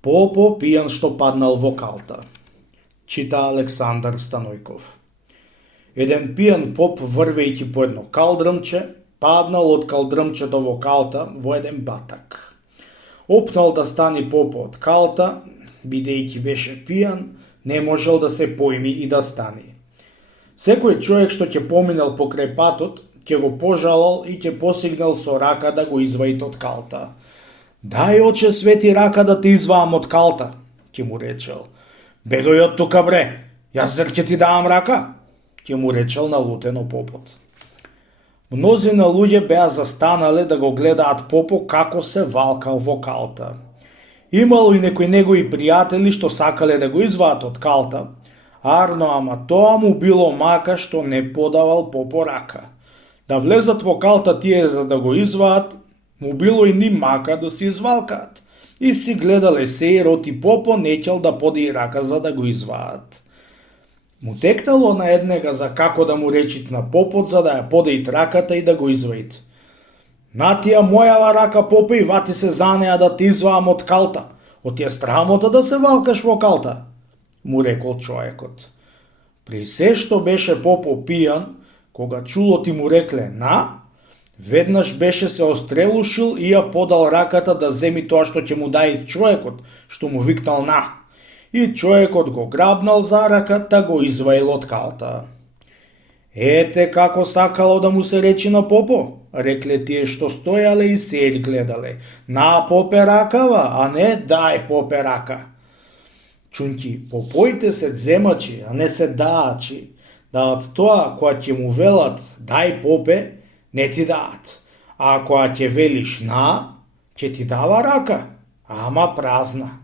Попо пијан што паднал во калта. Чита Александар Станојков. Еден пијан поп, врвејќи по едно калдрмче, паднал од калдрмчето во калта во еден батак. Опнал да стани попо од калта, бидејќи беше пијан, не можел да се поими и да стани. Секој човек што ќе поминал покрај патот, ќе го пожалал и ќе посигнал со рака да го изваите од калта. Дај, оче свети, рака да те изваам од калта, ќе му речел. Бегај од тука, бре, јас зар ќе ти давам рака, ќе му речел налутено попот. Мнозина луѓе беа застанале да го гледаат попо како се валкал во калта. Имало и некои негови пријатели што сакале да го изваат од калта, арно ама тоа му било мака што не подавал попо рака. Да влезат во калта тие за да го изваат, му било и ни мака да се извалкаат. И си гледале сеирот и попо неќел да поди и рака за да го изваат. Му текнало на еднега за како да му речит на попот за да ја подеит раката и да го изваит. На тија мојава рака, попе, и вати се за неа да те изваам од калта. Од тие страмота да се валкаш во калта, му рекол човекот. При се што беше попо пијан, кога чуло ти му рекле на, веднаш беше се острелушил и ја подал раката да земи тоа што ќе му дај човекот, што му викнал на. И човекот го грабнал за рака, та го изваил од калта. Ете како сакало да му се речи на попо, рекле тие што стојале и сеј гледале. На, попе, ракава, а не дај, попе, рака. Чунки, попоите се земачи, а не се даачи. Даат тоа која ќе му велат дај, попе, не ти даат. А која ќе велиш на, ќе ти дава рака, ама празна.